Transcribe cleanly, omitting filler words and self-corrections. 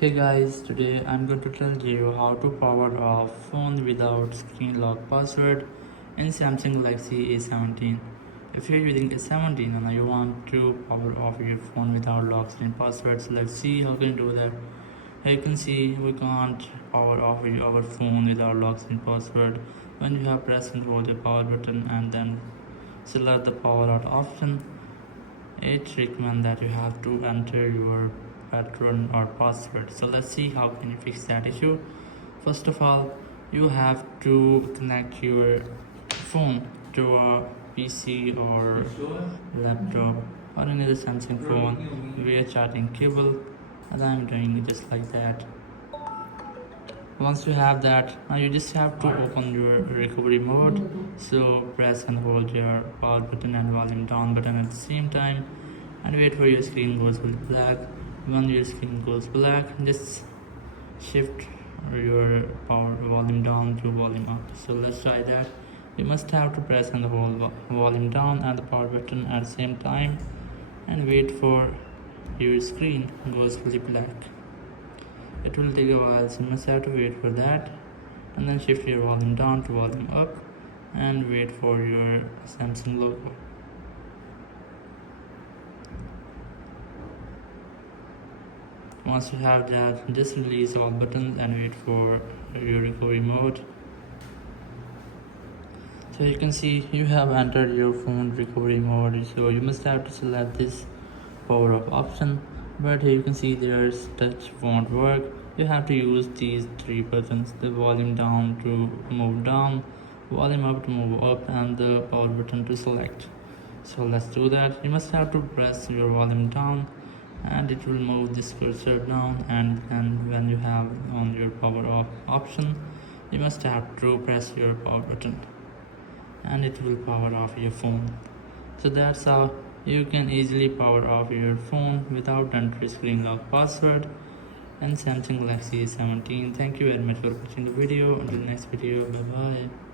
Hey guys, today I'm going to tell you how to power off phone without screen lock password in Samsung Galaxy A17. If you're using A17 and you want to power off your phone without lock screen passwords, let's see how can you do that. Here you can see we can't power off our phone without lock screen password. When you have pressed and hold the power button and then select the power out option, it recommends that you have to enter your pattern or password. So let's see how can you fix that issue. First of all, you have to connect your phone to a PC or laptop or any other Samsung phone via charging cable, and I'm doing it just like that. Once you have that, now you just have to open your recovery mode. So press and hold your power button and volume down button at the same time and wait for your screen goes black. When your screen goes black, just shift your power volume down to volume up. So let's try that. You must have to press and hold volume down and the power button at the same time and wait for your screen goes fully black. It will take a while, so you must have to wait for that, and then shift your volume down to volume up and wait for your Samsung logo. Once you have that, just release all buttons and wait for your recovery mode. So you can see you have entered your phone recovery mode, so you must have to select this power off option, but here you can see there's touch won't work. You have to use these three buttons: the volume down to move down, volume up to move up, and the power button to select. So let's do that. You must have to press your volume down and it will move this cursor down, and when you have on your power off option, you must have to press your power button and it will power off your phone. So that's how you can easily power off your phone without entering screen lock password and Samsung Galaxy A17. Thank you very much for watching the video. Until next video, bye bye.